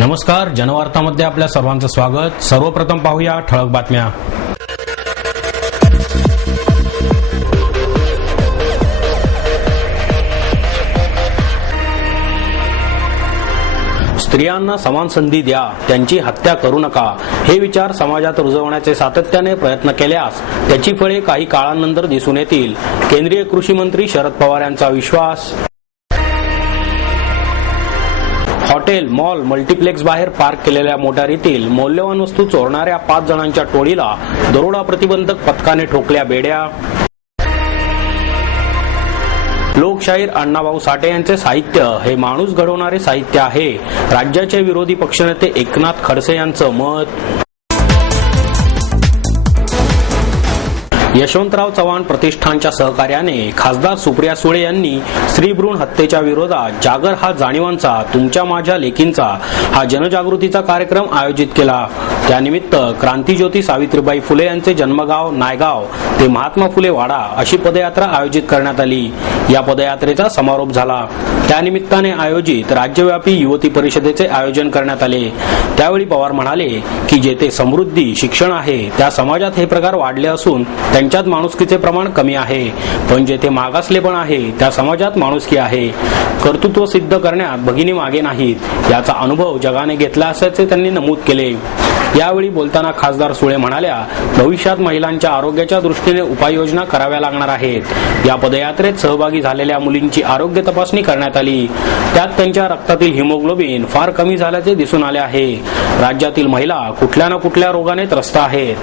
नमस्कार, जनवार्तामध्ये आपल्या सर्वांचं स्वागत। सर्वप्रथम पाहूया ठळक बातम्या। स्त्रियांना समान संधी द्या, त्यांची हत्या करू नका, हे विचार समाजात रुजवण्याचे सातत्याने प्रयत्न केल्यास त्याची फळे काही काळानंतर दिसून येतील, केंद्रीय कृषी मंत्री शरद पवार यांचा विश्वास। हॉटेल, मॉल, मल्टीप्लेक्स बाहेर पार्क केलेल्या मोटारीतील मौल्यवान वस्तू चोरणाऱ्या 5 जणांच्या टोळीला दरोडा प्रतिबंधक पथकाने ठोकल्या बेड्या। लोकशाहीर अण्णाभाऊ साठे यांचे साहित्य हे माणूस घडवणारे साहित्य आहे, राज्याचे विरोधी पक्षनेते एकनाथ खडसे यांचं मत। यशवंतराव चव्हाण प्रतिष्ठानच्या सहकार्याने खासदार सुप्रिया सुळे यांनी स्त्रीभ्रूण हत्येच्या विरोधात जागर हा जाणीवांचा, तुमच्या माझ्या लेकींचा हा जनजागृतीचा कार्यक्रम आयोजित केला। त्यानिमित्त क्रांतीज्योती सावित्रीबाई फुले यांचे जन्मगाव नायगाव ते महात्मा फुले वाडा अशी पदयात्रा आयोजित करण्यात आली। या पदयात्रेचा समारोप झाला। त्यानिमित्ताने आयोजित राज्यव्यापी युवती परिषदेचे आयोजन करण्यात आले। त्यावेळी पवार म्हणाले की जेथे समृद्धी, शिक्षण आहे त्या समाजात हे प्रकार वाढले असून त्यांच्यात माणुसकीचे प्रमाण कमी आहे, पण जेथे मागासलेपण आहे त्या समाजात माणुसकी आहे। कर्तृत्व सिद्ध करण्यात भगिनी मागे नाहीत, याचा अनुभव जगाने घेतला असल्याचे त्यांनी नमूद केले। यावेळी बोलताना खासदार सुळे म्हणाल्या, भविष्यात महिलांच्या आरोग्याच्या दृष्टीने उपाययोजना कराव्या लागणार आहेत। या पदयात्रेत सहभागी झालेल्या मुलींची आरोग्य तपासणी करण्यात आली। त्यात त्यांच्या रक्तातील हिमोग्लोबिन फार कमी झाल्याचे दिसून आले आहे। राज्यातील महिला कुठल्या ना कुठल्या रोगाने त्रस्त आहेत,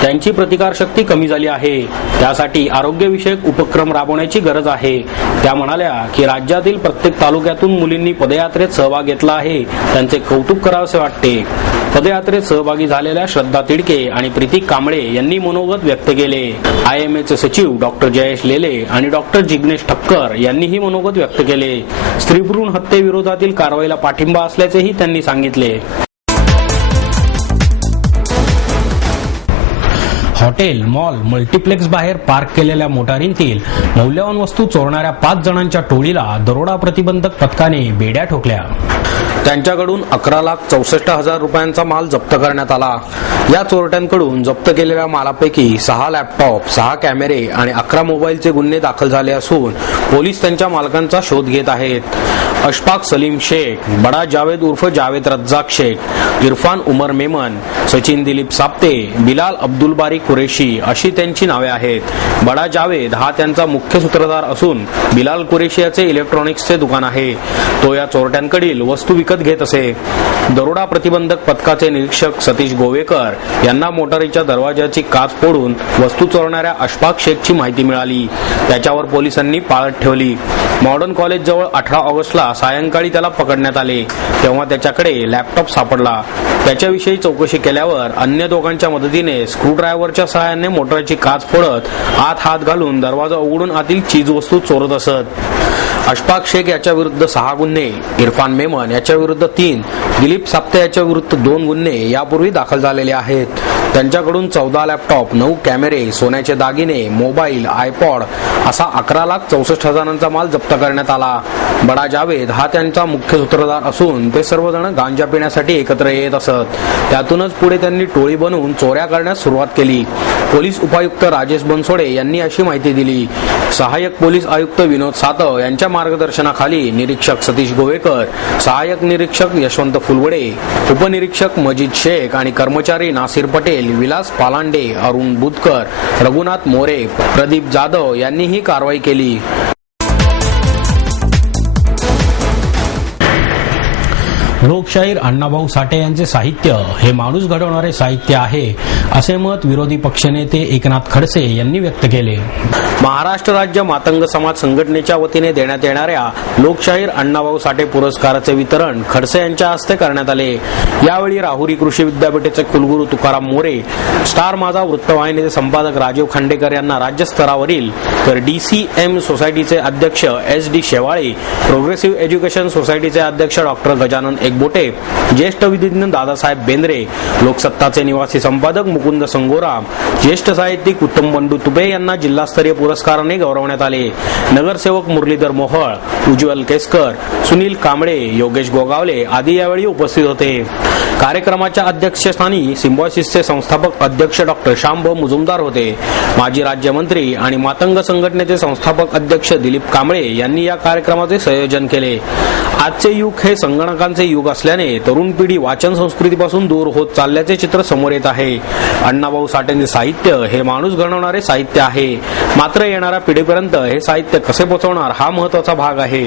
त्यांची प्रतिकारशक्ती कमी झाली आहे, त्यासाठी आरोग्यविषयक उपक्रम राबवण्याची गरज आहे। त्या म्हणाल्या की राज्यातील प्रत्येक तालुक्यातून मुलींनी पदयात्रेत सहभाग घेतला आहे, त्यांचे कौतुक करावेसे वाटते। पदयात्रेत सहभागी झालेल्या श्रद्धा तिडके आणि प्रीती कांबळे यांनी मनोगत व्यक्त केले। IMAचे सचिव डॉक्टर जयेश लेले आणि डॉक्टर जिग्नेश ठक्कर यांनीही मनोगत व्यक्त केले। स्त्रीभ्रूण हत्येविरोधातील कारवाईला पाठिंबा असल्याचेही त्यांनी सांगितले। हॉटेल, मॉल, मल्टीप्लेक्स बाहेर पार्क केलेल्या मोटारींतील मौल्यवान वस्तू चोरणाऱ्या 5 जणांच्या टोळीला दरोडा प्रतिबंधक पथकाने बेड्या ठोकल्या। त्यांच्याकडून 11,64,000 रुपयांचा माल जप्त करण्यात आला। या चोरट्यांकडून जप्त केलेल्या मालापैकी 6 लॅपटॉप, 6 कॅमेरे आणि 11 मोबाईलचे गुन्हे दाखल झाले असून पोलीस त्यांच्या मालकांचा शोध घेत आहेत। अशफाक सलीम शेख, बडा जावेद उर्फ जावेद रज्जाक शेख, इरफान उमर मेमन, सचिन दिलीप साप्ते, बिलाल अब्दुल बारी कुरेशी अशी त्यांची नावे आहेत। बडा जावेद हा त्यांचा मुख्य सूत्रधार असून बिलाल कुरेशी याचे इलेक्ट्रॉनिक्सचे दुकान आहे। तो या चोरट्यांकडील वस्तू विकत घेत असे। दरोडा प्रतिबंधक पथकाचे निरीक्षक सतीश गोवेकर यांना मोटारीच्या दरवाजाची काच फोडून वस्तू चोरणाऱ्या अशफाक शेखची माहिती मिळाली। त्याच्यावर पोलिसांनी पाळत ठेवली। मॉडर्न कॉलेज जवळ 18 ऑगस्टला सायंकाळी त्याला पकडण्यात आले, तेव्हा त्याच्याकडे लॅपटॉप सापडला। त्याच्याविषयी चौकशी केल्यावर अन्य दोघांच्या मदतीने स्क्रूड्रायव्हरच्या सहाय्याने मोटारीची काच फोडत आत हात घालून दरवाजा उघडून आतील चीज वस्तू चोरत असत। अशफाक शेख याच्या विरुद्ध 6 गुन्हे, इरफान मेमन याच्या विरुद्ध 3, दिलीप साप्ते याच्या विरुद्ध 2 गुन्हे यापूर्वी दाखल झालेले आहेत। त्यांच्याकडून 14 लॅपटॉप, 9 कॅमेरे, सोन्याचे दागिने, मोबाईल, आयपॉड असा 11,64,000चा माल जप्त करण्यात आला। बडा जावेद हा त्यांचा मुख्य सूत्रधार असून ते सर्वजण गांजा पिण्यासाठी एकत्र येत असत। त्यातूनच पुढे त्यांनी टोळी बनवून चोऱ्या करण्यास सुरुवात केली। पोलीस उपायुक्त राजेश बनसोडे यांनी अशी माहिती दिली। सहाय्यक पोलीस आयुक्त विनोद सातव यांच्या मार्गदर्शनाखाली निरीक्षक सतीश गोवेकर, सहाय्यक निरीक्षक यशवंत फुलवडे, उपनिरीक्षक मजीद शेख आणि कर्मचारी नासिर पटेल, विलास पालांडे, अरुण बुधकर, रघुनाथ मोरे, प्रदीप जाधव यांनी ही कारवाई केली। लोकशाहीर अण्णाभाऊ साठे यांचे साहित्य हे माणूस घडवणारे साहित्य आहे, असे मत विरोधी पक्षनेते एकनाथ खडसे यांनी व्यक्त केले। महाराष्ट्र राज्य मातंग समाज संघटनेच्या वतीने देण्यात येणाऱ्या लोकशाहीर अण्णाभाऊ साठे पुरस्काराचे वितरण खडसे यांच्या हस्ते करण्यात आले। यावेळी राहुरी कृषी विद्यापीठाचे कुलगुरू तुकाराम मोरे, स्टार माझा वृत्तवाहिनीचे संपादक राजीव खांडेकर यांना राज्यस्तरावरील, तर DCM सोसायटीचे अध्यक्ष SD शेवाळे, प्रोग्रेसिव्ह एज्युकेशन सोसायटीचे अध्यक्ष डॉक्टर गजानन बोटे, ज्येष्ठ विधिज्ञ दादासाहेब बेंद्रे, लोकसत्ताचे निवासी संपादक मुकुंद संगोरा, ज्येष्ठ साहित्यिक उत्तम बंडू तुपे यांना जिल्हास्तरीय पुरस्काराने गौरवण्यात आले. नगरसेवक मुरलीधर मोहळ, उज्ज्वल केसकर, सुनील कांबळे, योगेश गोगावले आदी यावेळी उपस्थित होते. कार्यक्रमाच्या अध्यक्षस्थानी सिम्बॉयसिसचे संस्थापक अध्यक्ष डॉक्टर श्यामभाऊ मुजुमदार होते. माजी राज्यमंत्री आणि मातंग संघटनेचे संस्थापक अध्यक्ष दिलीप कांबळे यांनी या कार्यक्रमाचे संयोजन केले. आजचे युग हे संगणकांचे युग असल्याने तरुण पिढी वाचन संस्कृतीपासून दूर होत चालल्याचे चित्र समोर येत आहे. अण्णाभाऊ साठेंचे साहित्य हे माणूस घडवणारे साहित्य आहे. मात्र येणाऱ्या पिढीपर्यंत हे साहित्य कसे पोहोचवणार हा महत्त्वाचा भाग आहे.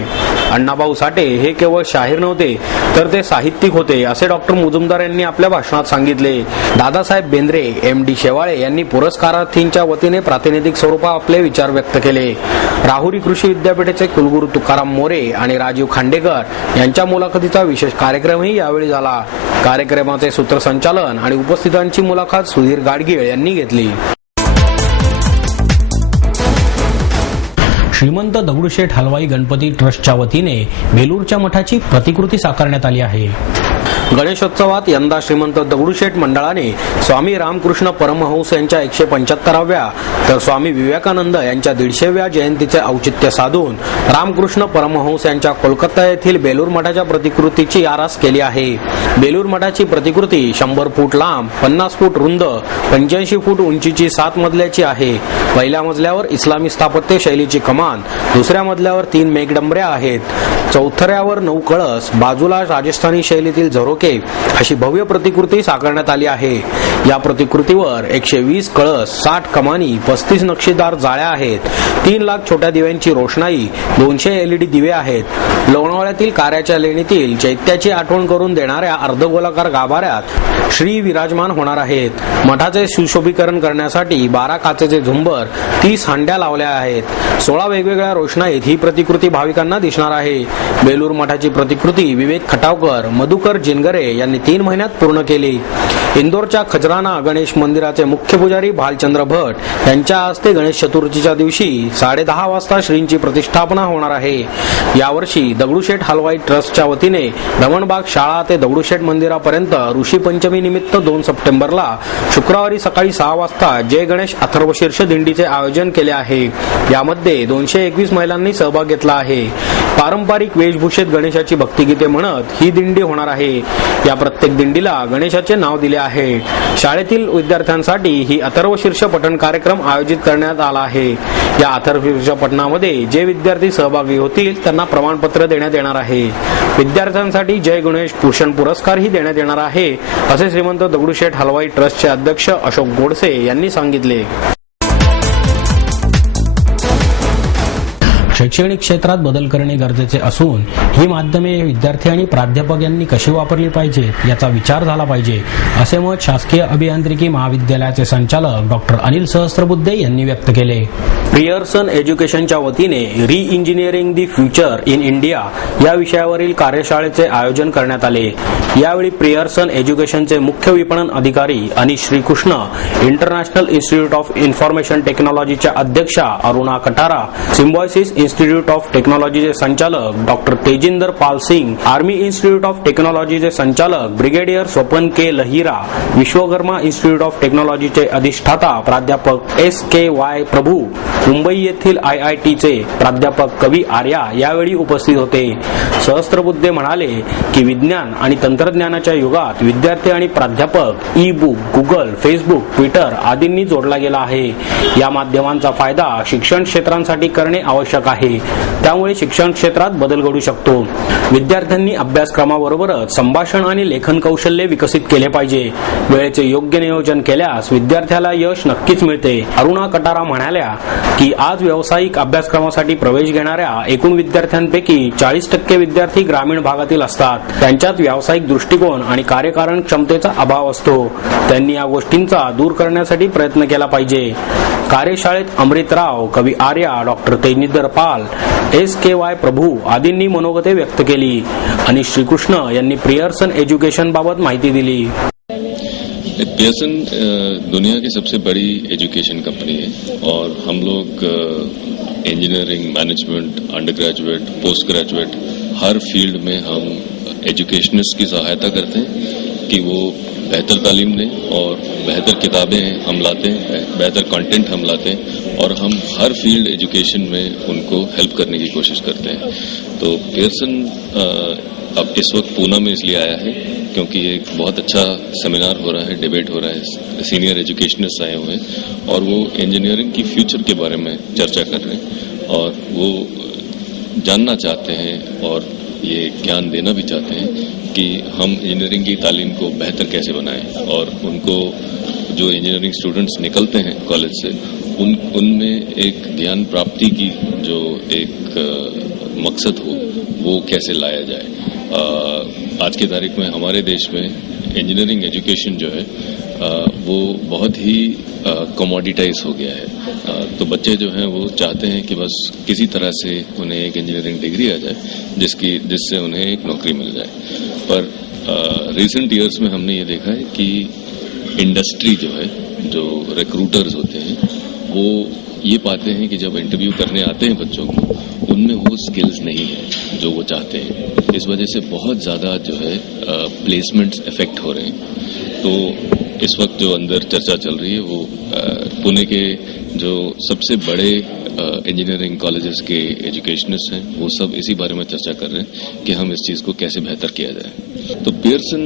अण्णाभाऊ साठे हे केवळ शाहीर नव्हते तर ते साहित्यिक होते असे डॉक्टर मुजुमदार यांनी आपल्या भाषणात सांगितले. दादासाहेब बेंद्रे, एम.डी. शेवाळे यांनी पुरस्कारार्थींच्या वतीने प्रातिनिधिक स्वरूपात आपले विचार व्यक्त केले. राहुरी कृषी विद्यापीठाचे कुलगुरू तुकाराम मोरे आणि राजीव खांडेकर यांच्या मुलाखतीचा विशेष कार्यक्रमही यावेळी झाला. कार्यक्रमाचे सूत्रसंचालन आणि उपस्थितांची मुलाखत सुधीर गाडगीळ यांनी घेतली. श्रीमंत दगडूशेठ हलवाई गणपती ट्रस्टच्या वतीने बेलूरच्या मठाची प्रतिकृती साकारण्यात आली आहे. गणेशोत्सवात यंदा श्रीमंत दगडूशेठ मंडळाने स्वामी रामकृष्ण परमहंस यांच्या 175व्या तर स्वामी विवेकानंद यांच्या 150व्या जयंतीचे औचित्य साधून रामकृष्ण परमहंस यांच्या कोलकाता येथील बेलूर मठाच्या प्रतिकृतीची आरास केली आहे. बेलूर मठाची प्रतिकृती 100 फूट लांब, 50 फूट रुंद, 85 फूट उंचीची 7 मजल्याची आहे. पहिल्या मजल्यावर इस्लामी स्थापत्य शैलीची कमान, दुसऱ्या मजल्यावर 3 मेघडंबऱ्या आहेत. चौथऱ्यावर 9 कळस, बाजूला राजस्थानी शैलीतील झरोके अशी भव्य प्रतिकृती साकारण्यात आली आहे. या प्रतिकृतीवर 120 कळस, 60 कमानी, 35 नक्षीदार जाळ्या आहेत. 3 लाख छोट्या दिव्यांची रोषणाई, 200 LED दिवे आहेत. लोणावळ्यातील कार्याच्या लेणीतील चैत्याची आठवण करून देणाऱ्या अर्धगोलाकार गाभाऱ्यात श्री विराजमान होणार आहेत. मठाचे सुशोभीकरण करण्यासाठी 12 काचेचे झुंबर, 30 हांड्या लावल्या आहेत. 16 वेगवेगळ्या रोषणाईत ही प्रतिकृती भाविकांना दिसणार आहे. बेलूर मठाची प्रतिकृती विवेक खटावकर, मधुकर जिनगरे यांनी 3 महिन्यात पूर्ण केली. इंदोरच्या खजराना गणेश मंदिराचे मुख्य पुजारी भालचंद्र भट यांच्या हस्ते गणेश चतुर्थीच्या दिवशी 10:30 वाजता श्रींची प्रतिष्ठापना होणार आहे. यावर्षी दगडूशेठ हलवाई ट्रस्टच्या वतीने रमणबाग शाळा ते दगडूशेठ मंदिरापर्यंत ऋषी पंचमी निमित्त 2 सप्टेंबरला शुक्रवारी सकाळी 6 वाजता जय गणेश अथर्वशीर्ष दिंडीचे आयोजन केले आहे. यामध्ये 221 महिलांनी सहभाग घेतला आहे. पारंपरिक वेशभूषेत गणेशाची भक्तिगीते म्हणत ही दिंडी होणार आहे. या प्रत्येक दिंडीला गणेशाचे नाव दिले आहे. शाळेतील विद्यार्थ्यांसाठी ही अथर्वशीर्ष पठण कार्यक्रम आयोजित करण्यात आला आहे. या अथर्वशीर्ष पठणामध्ये जे विद्यार्थी सहभागी होतील त्यांना प्रमाणपत्र देण्यात येणार आहे. विद्यार्थ्यांसाठी जय गणेश भूषण पुरस्कारही देण्यात येणार आहे असे श्रीमंत दगडूशेठ हलवाई ट्रस्टचे अध्यक्ष अशोक गोडसे यांनी सांगितले. शैक्षणिक क्षेत्रात बदल करणे गरजेचे असून ही माध्यमे विद्यार्थी आणि प्राध्यापक यांनी कशी वापरली पाहिजेत याचा विचार झाला पाहिजे असे मत शासकीय अभियांत्रिकी महाविद्यालयाचे संचालक डॉक्टर अनिल सहस्त्रबुद्धे यांनी व्यक्त केले. प्रियर्सन एज्युकेशनच्या वतीने रि engineering the future in India या विषयावरील कार्यशाळेचे आयोजन करण्यात आले. यावेळी प्रियर्सन एज्युकेशनचे मुख्य विपणन अधिकारी Anish Shrikrishna, international institute of information टेक्नॉलॉजीच्या अध्यक्षा Aruna Katara, Symbiosis institute of टेक्नॉलॉजीचे संचालक doctor Tejinder Pal Singh, army institute of टेक्नॉलॉजीचे संचालक brigadier Swapan K Lahira, Vishwakarma institute of टेक्नॉलॉजीचे अधिष्ठाता प्राध्यापक SKY प्रभू, मुंबई येथील IITचे प्राध्यापक कवी आर्या यावेळी उपस्थित होते. सहस्त्रबुद्धे म्हणाले की विज्ञान आणि तंत्रज्ञानाच्या युगात विद्यार्थी आणि प्राध्यापक ई-बुक, गुगल, फेसबुक, ट्विटर आदींनी जोडला गेला आहे. या माध्यमांचा फायदा शिक्षण क्षेत्रांसाठी करणे आवश्यक आहे. त्यामुळे शिक्षण क्षेत्रात बदल घडू शकतो. विद्यार्थ्यांनी अभ्यासक्रमाबरोबरच संभाषण आणि लेखन कौशल्य विकसित केले पाहिजे. वेळेचे योग्य नियोजन केल्यास विद्यार्थ्याला यश नक्कीच मिळते. अरुणा कटारा म्हणाल्या की आज व्यावसायिक अभ्यासक्रमासाठी प्रवेश घेणाऱ्या एकूण विद्यार्थ्यांपैकी 40% विद्यार्थी ग्रामीण भागातील असतात. त्यांच्यात व्यावसायिक दृष्टिकोन आणि कार्यकारण क्षमतेचा अभाव असतो. त्यांनी या गोष्टींचा दूर करण्यासाठी प्रयत्न केला पाहिजे. कार्यशाळेत अमृतराव, कवी आर्या, डॉक्टर तेजिंदर पाल, SKY प्रभू आदींनी मनोगते व्यक्त केली. आणि श्रीकृष्ण यांनी प्रियर्सन एज्युकेशन बाबत माहिती दिली. पियर्सन दुनिया की सबसे बड़ी एजुकेशन कंपनी है और हम लोग engineering, management, undergraduate, postgraduate हर फील्ड में हम एजुकेशनिस्ट की सहायता करते हैं कि वो बेहतर तालीम दें और बेहतर किताबें हम लाते हैं, बेहतर कंटेंट हम लाते हैं और हम हर फील्ड एजुकेशन में उनको हेल्प करने की कोशिश करते हैं। तो पियर्सन अब इस वक्त पूना में इसलिए आया है क्योंकि एक बहुत अच्छा सेमिनार हो रहा है, डिबेट हो रहा है, सीनियर एजुकेशनिस्ट आए हुए हैं और वो इंजीनियरिंग की फ्यूचर के बारे में चर्चा कर रहे हैं और वो जानना चाहते हैं और ये ज्ञान देना भी चाहते हैं कि हम इंजीनियरिंग की तालीम को बेहतर कैसे बनाएं और उनको जो इंजीनियरिंग स्टूडेंट्स निकलते हैं कॉलेज से उनमें एक ज्ञान प्राप्ति की जो एक मकसद हो वो कैसे लाया जाए। आज की तारीख में हमारे देश में इंजीनियरिंग एजुकेशन जो है वो बहुत ही कमोडिटाइज हो गया है। तो बच्चे जो हैं वो चाहते हैं कि बस किसी तरह से उन्हें एक इंजीनियरिंग डिग्री आ जाए जिससे उन्हें एक नौकरी मिल जाए। पर रिसेंट ईयर्स में हमने ये देखा है कि इंडस्ट्री जो है, जो रिक्रूटर्स होते हैं, वो ये पाते हैं कि जब इंटरव्यू करने आते हैं बच्चों को उनमें वो स्किल्स नहीं है जो वो चाहते हैं। इस वजह से बहुत ज़्यादा जो है प्लेसमेंट्स इफेक्ट हो रहे हैं। तो इस वक्त जो अंदर चर्चा चल रही है वो पुणे के जो सबसे बड़े इंजीनियरिंग कॉलेजेस के एजुकेशनिस्ट हैं वो सब इसी बारे में चर्चा कर रहे हैं कि हम इस चीज़ को कैसे बेहतर किया जाए। तो पियर्सन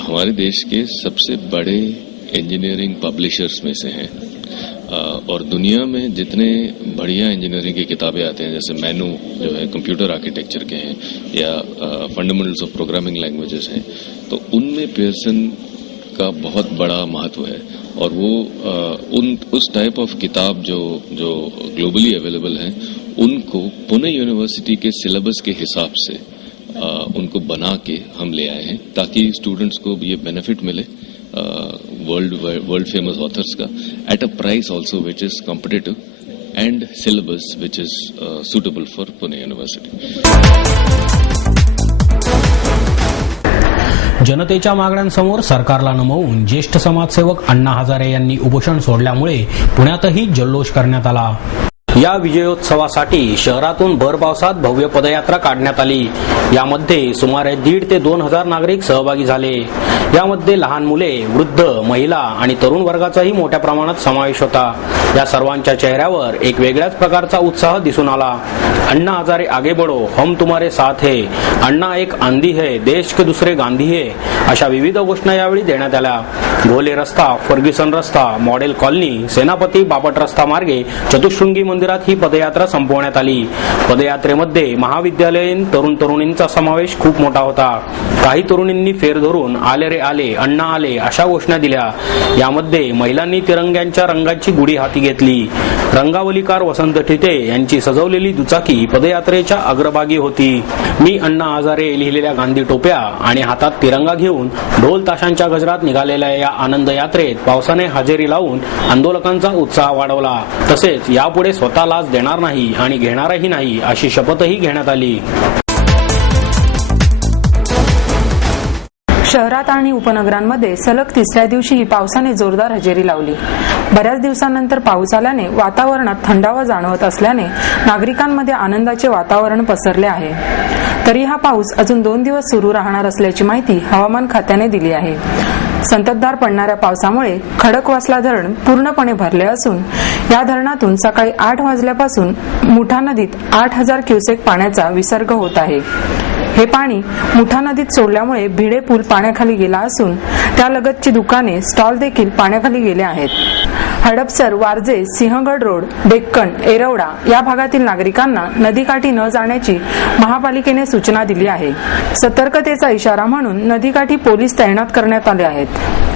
हमारे देश के सबसे बड़े इंजीनियरिंग पब्लिशर्स में से हैं और दुनिया में जितने बढ़िया इंजीनियरिंग की किताबें आते हैं, जैसे मैनू जो है कंप्यूटर आर्किटेक्चर के हैं या फंडामेंटल्स ऑफ प्रोग्रामिंग लैंग्वेजेस हैं, तो उनमें पियर्सन का बहुत बड़ा महत्व है और वो उस टाइप ऑफ किताब जो ग्लोबली अवेलेबल हैं उनको पुणे यूनिवर्सिटी के सिलेबस के हिसाब से उनको बना के हम ले आए हैं ताकि स्टूडेंट्स को ये बेनिफिट मिले वर्ल्ड फेमस ऑथर्स का at a price also which is competitive end syllabus which is suitable for Pune university. जनतेच्या मागण्यांसमोर सरकारला नमवून ज्येष्ठ समाजसेवक अण्णा हजारे यांनी उपोषण सोडल्यामुळे पुण्यातही जल्लोष करण्यात आला। या विजयोत्सवासाठी शहरातून भर पावसात भव्य पदयात्रा काढण्यात आली। यामध्ये सुमारे 1,500 ते 2,000 नागरिक सहभागी झाले। यामध्ये लहान मुले, वृद्ध, महिला आणि तरुण वर्गाचाही मोठ्या प्रमाणात समावेश होता। या सर्वांच्या चेहऱ्यावर एक वेगळ्याच प्रकारचा उत्साह दिसून आला। अण्णा हजारे आगे बढ़ो, हम तुम्हारे साथ है, अण्णा एक आंधी है, देश के दूसरे गांधी है, अशा विविध घोषणा यावेळी देण्यात आल्या। घोले रस्ता, फर्ग्युसन रस्ता, मॉडेल कॉलनी, सेनापती बापट रस्ता मार्गे चतुशृंगी मंदिरात ही पदयात्रा संपवण्यात आली। पदयात्रेमध्ये महाविद्यालयीन तरुण तरुणींचा समावेश खूप मोठा होता। काही तरुणींनी फेर धरून आले रे आले, अण्णा आले अशा घोषणा दिल्या। यामध्ये महिलांनी तिरंग्यांच्या रंगाची गुढी हाती घेतली। रंगावलीकार वसंत ठिते यांची सजवलेली दुचाकी पदयात्रेच्या अग्रभागी होती। मी अण्णा हजारे लिहिलेल्या गांधी टोप्या आणि हातात तिरंगा घेऊन ढोल ताशांच्या गजरात निघालेल्या या आनंद यात्रेत पावसाने हजेरी लावून आंदोलकांचा उत्साह वाढवला। तसेच यापुढे स्वतः लाच देणार नाही आणि घेणारही नाही अशी शपथही घेण्यात आली। शहरात आणि उपनगरांमध्ये सलग तिसऱ्या दिवशीही पावसाने जोरदार हजेरी लावली। बऱ्याच दिवसांनंतर पाऊस आल्याने वातावरणात थंडावा जाणवत असल्याने नागरिकांमध्ये आनंदाचे वातावरण पसरले आहे। तरी हा पाऊस अजून 2 दिवस सुरू राहणार असल्याची माहिती हवामान खात्याने दिली आहे। संततधार पडणाऱ्या पावसामुळे खडकवासला धरण पूर्णपणे भरले असून या धरणातून सकाळी 8 वाजल्यापासून मुठा नदीत 8,000 क्युसेक पाण्याचा विसर्ग होत आहे। हे पाणी मुठा नदीत सोडल्यामुळे भिडे पूल पाण्याखाली गेला असून त्यालगतची दुकाने, स्टॉल देखील पाण्याखाली गेले आहेत। हडपसर, वारजे, सिंहगड रोड, डेक्कन, एरवडा या भागातील नागरिकांना नदीकाठी न जाण्याची महापालिकेने सूचना दिली आहे। सतर्कतेचा इशारा म्हणून नदीकाठी पोलीस तैनात करण्यात आले आहेत।